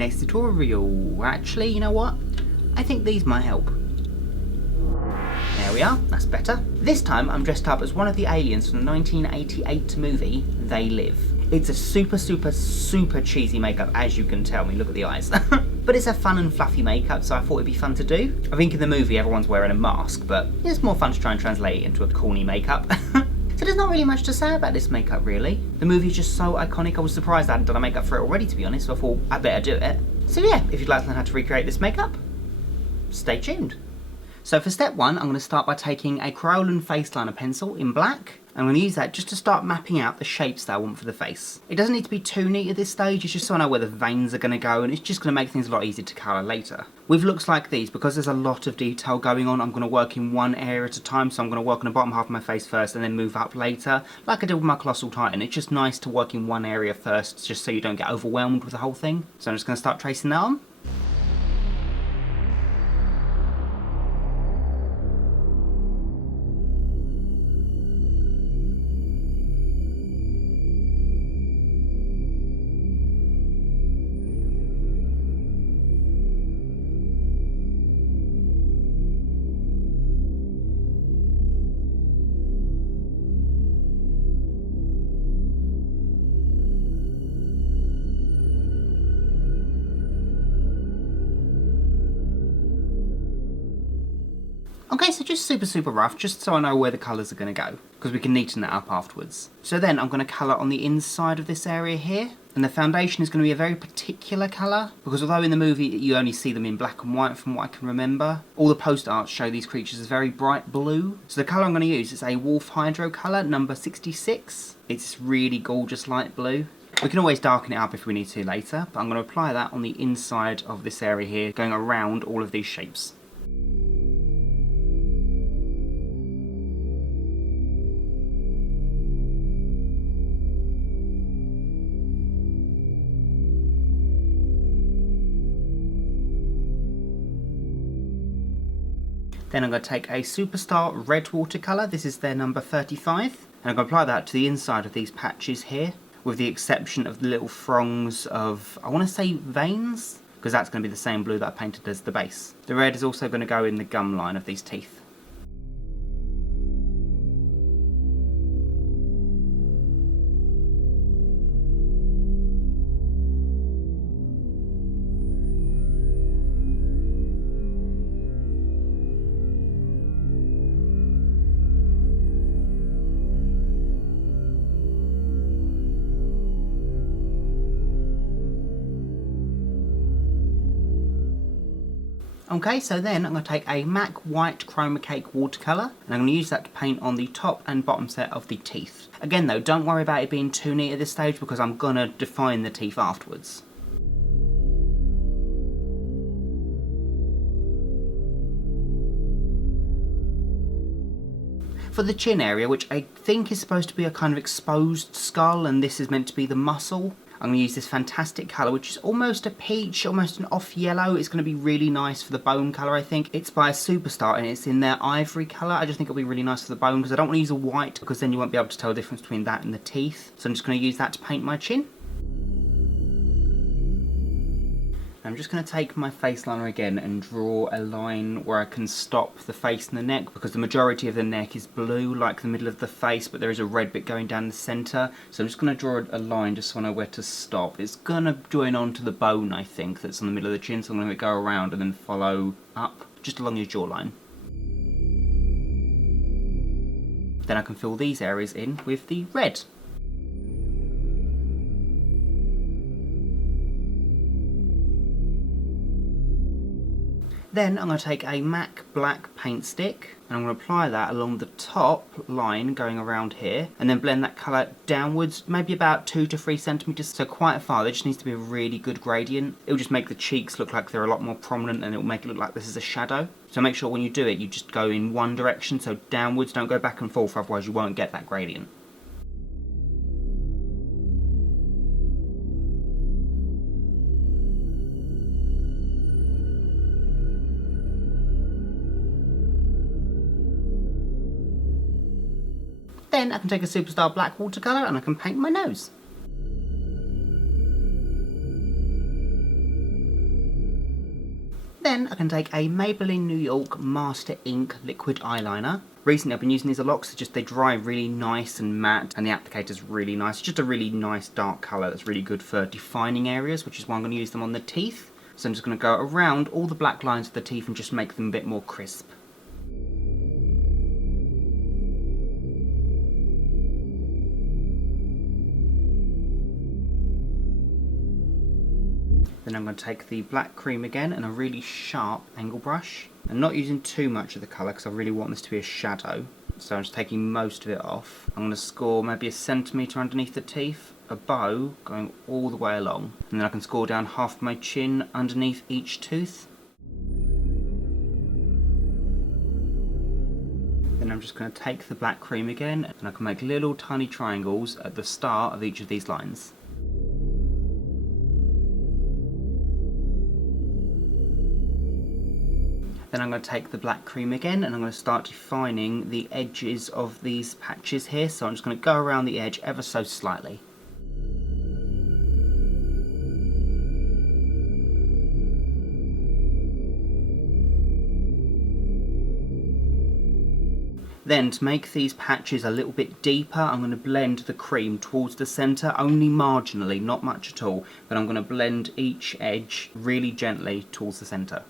Next tutorial. Actually, you know what? I think these might help. There we are, that's better. This time I'm dressed up as one of the aliens from the 1988 movie, They Live. It's a super cheesy makeup, as you can tell me, look at the eyes. But it's a fun and fluffy makeup, so I thought it'd be fun to do. I think in the movie everyone's wearing a mask, but it's more fun to try and translate it into a corny makeup. So there's not really much to say about this makeup, really. The movie's just so iconic, I was surprised I hadn't done a makeup for it already, to be honest, so I thought I'd better do it. So yeah, if you'd like to learn how to recreate this makeup, stay tuned. So for step one, I'm going to start by taking a Kryolan face liner pencil in black. I'm going to use that just to start mapping out the shapes that I want for the face. It doesn't need to be too neat at this stage, it's just so I know where the veins are going to go, and it's just going to make things a lot easier to colour later. With looks like these, because there's a lot of detail going on, I'm going to work in one area at a time, so I'm going to work on the bottom half of my face first and then move up later, like I did with my Colossal Titan. It's just nice to work in one area first, just so you don't get overwhelmed with the whole thing. So I'm just going to start tracing that on. Okay, so just super rough, just so I know where the colours are going to go, because we can neaten that up afterwards. So then I'm going to colour on the inside of this area here, and the foundation is going to be a very particular colour, because although in the movie you only see them in black and white from what I can remember, all the post arts show these creatures as very bright blue. So the colour I'm going to use is a Wolfe Hydrocolour number 66. It's really gorgeous light blue. We can always darken it up if we need to later, but I'm going to apply that on the inside of this area here, going around all of these shapes. Then I'm going to take a Superstar Red watercolour, this is their number 35, and I'm going to apply that to the inside of these patches here, with the exception of the little throngs of, I want to say veins, because that's going to be the same blue that I painted as the base. The red is also going to go in the gum line of these teeth. Okay, so then I'm going to take a M.A.C White Chroma Cake watercolour, and I'm going to use that to paint on the top and bottom set of the teeth. Again though, don't worry about it being too neat at this stage, because I'm going to define the teeth afterwards. For the chin area, which I think is supposed to be a kind of exposed skull, and this is meant to be the muscle, I'm going to use this fantastic colour, which is almost a peach, almost an off yellow. It's going to be really nice for the bone colour, I think. It's by a Superstar and it's in their ivory colour. I just think it'll be really nice for the bone, because I don't want to use a white, because then you won't be able to tell the difference between that and the teeth. So I'm just going to use that to paint my chin. I'm just going to take my face liner again and draw a line where I can stop the face and the neck, because the majority of the neck is blue like the middle of the face, but there is a red bit going down the centre. So I'm just going to draw a line just so I know where to stop. It's going to join onto the bone, I think, that's on the middle of the chin, so I'm going to go around and then follow up just along your jawline. Then I can fill these areas in with the red. Then I'm going to take a M.A.C black paint stick and I'm going to apply that along the top line going around here, and then blend that colour downwards, maybe about 2 to 3 centimetres, so quite far. There just needs to be a really good gradient. It will just make the cheeks look like they're a lot more prominent, and it will make it look like this is a shadow. So make sure when you do it, you just go in one direction, so downwards, don't go back and forth, otherwise you won't get that gradient. Then I can take a Superstar black watercolour and I can paint my nose. Then I can take a Maybelline New York Master Ink Liquid Eyeliner. Recently I've been using these a lot because they dry really nice and matte, and the applicator's really nice. It's just a really nice dark colour that's really good for defining areas, which is why I'm going to use them on the teeth. So I'm just going to go around all the black lines of the teeth and just make them a bit more crisp. Then I'm going to take the black cream again and a really sharp angle brush. I'm not using too much of the colour because I really want this to be a shadow. So I'm just taking most of it off. I'm going to score maybe a centimetre underneath the teeth, a bow going all the way along. And then I can score down half my chin underneath each tooth. Then I'm just going to take the black cream again and I can make little tiny triangles at the start of each of these lines. Then I'm going to take the black cream again and I'm going to start defining the edges of these patches here. So I'm just going to go around the edge ever so slightly. Then to make these patches a little bit deeper, I'm going to blend the cream towards the centre, only marginally, not much at all, but I'm going to blend each edge really gently towards the centre.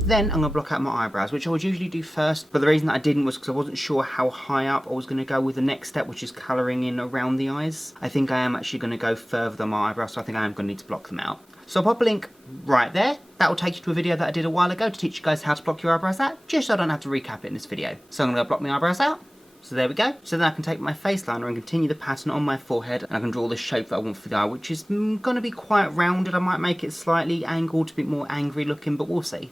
Then I'm going to block out my eyebrows, which I would usually do first, but the reason that I didn't was because I wasn't sure how high up I was going to go with the next step, which is colouring in around the eyes. I think I am actually going to go further than my eyebrows, so I think I am going to need to block them out. So I'll pop a link right there. That will take you to a video that I did a while ago to teach you guys how to block your eyebrows out, just so I don't have to recap it in this video. So I'm going to block my eyebrows out. So there we go. So then I can take my face liner and continue the pattern on my forehead, and I can draw the shape that I want for the eye, which is going to be quite rounded. I might make it slightly angled, a bit more angry looking, but we'll see.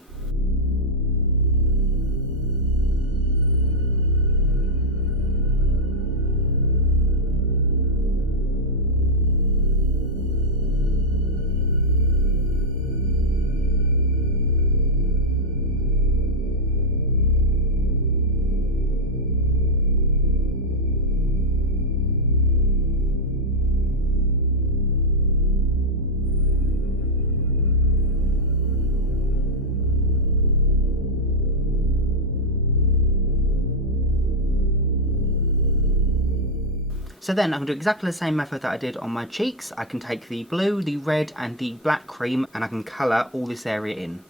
So then I can do exactly the same method that I did on my cheeks. I can take the blue, the red and the black cream and I can colour all this area in.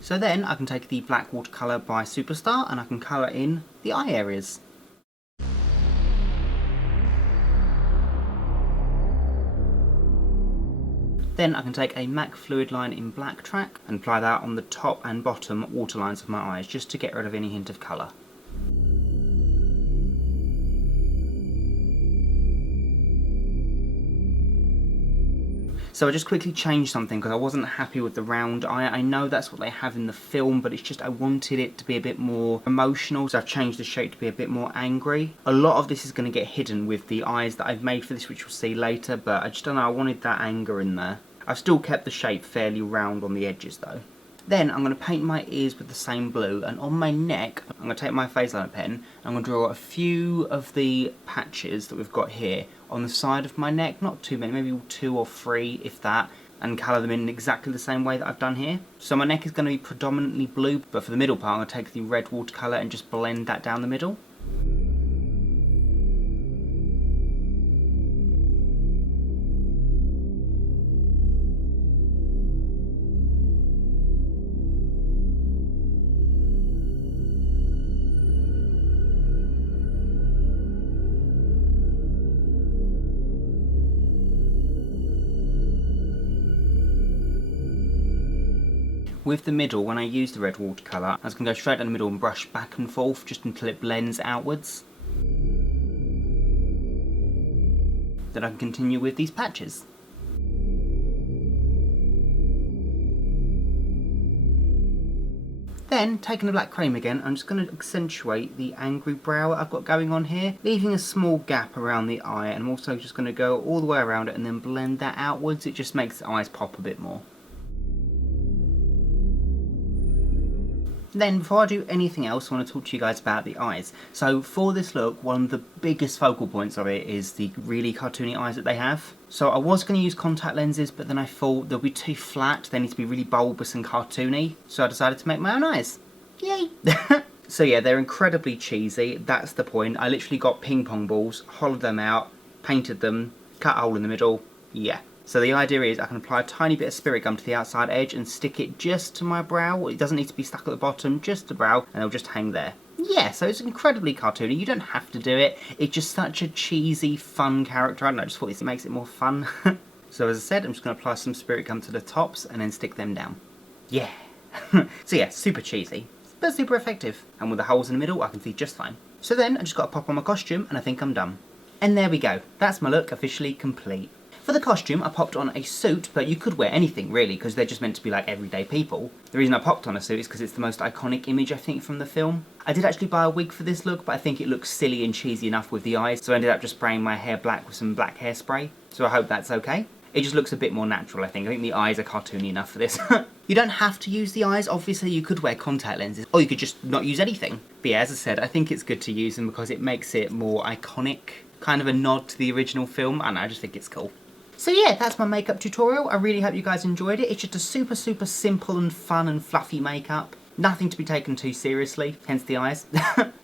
So then I can take the black watercolour by Superstar and I can colour in the eye areas. Then I can take a M.A.C fluid line in Black Track and apply that on the top and bottom waterlines of my eyes just to get rid of any hint of colour. So I just quickly changed something because I wasn't happy with the round eye. I know that's what they have in the film, but it's just I wanted it to be a bit more emotional, so I've changed the shape to be a bit more angry. A lot of this is going to get hidden with the eyes that I've made for this, which you'll see later, but I just don't know, I wanted that anger in there. I've still kept the shape fairly round on the edges though. Then I'm going to paint my ears with the same blue, and on my neck I'm going to take my face liner pen and I'm going to draw a few of the patches that we've got here on the side of my neck, not too many, maybe 2 or 3 if that, and colour them in exactly the same way that I've done here. So my neck is going to be predominantly blue, but for the middle part I'm going to take the red watercolour and just blend that down the middle. With the middle, when I use the red watercolour, I was going to go straight down the middle and brush back and forth just until it blends outwards. Then I can continue with these patches. Then, taking the black cream again, I'm just going to accentuate the angry brow that I've got going on here, leaving a small gap around the eye, and I'm also just going to go all the way around it and then blend that outwards. It just makes the eyes pop a bit more. Then, before I do anything else, I want to talk to you guys about the eyes. So for this look, one of the biggest focal points of it is the really cartoony eyes that they have. So I was going to use contact lenses, but then I thought they'll be too flat, they need to be really bulbous and cartoony, so I decided to make my own eyes. Yay! So yeah, they're incredibly cheesy, that's the point. I literally got ping pong balls, hollowed them out, painted them, cut a hole in the middle, yeah. So the idea is I can apply a tiny bit of spirit gum to the outside edge and stick it just to my brow. It doesn't need to be stuck at the bottom, just the brow, and it'll just hang there. Yeah, so it's incredibly cartoony. You don't have to do it. It's just such a cheesy, fun character. I don't know, I just thought this makes it more fun. So as I said, I'm just going to apply some spirit gum to the tops and then stick them down. Yeah. So yeah, super cheesy, but super effective. And with the holes in the middle, I can see just fine. So then I just got to pop on my costume and I think I'm done. And there we go. That's my look officially complete. For the costume, I popped on a suit, but you could wear anything really, because they're just meant to be like everyday people. The reason I popped on a suit is because it's the most iconic image, I think, from the film. I did actually buy a wig for this look, but I think it looks silly and cheesy enough with the eyes, so I ended up just spraying my hair black with some black hairspray. So I hope that's okay. It just looks a bit more natural, I think. I think the eyes are cartoony enough for this. You don't have to use the eyes, obviously you could wear contact lenses, or you could just not use anything. But yeah, as I said, I think it's good to use them because it makes it more iconic, kind of a nod to the original film, and I just think it's cool. So yeah, that's my makeup tutorial. I really hope you guys enjoyed it. It's just a super, super simple and fun and fluffy makeup. Nothing to be taken too seriously, hence the eyes.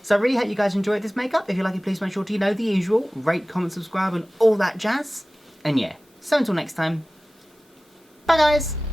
So I really hope you guys enjoyed this makeup. If you like it, please make sure to, you know, the usual. Rate, comment, subscribe, and all that jazz. And yeah, so until next time, bye guys!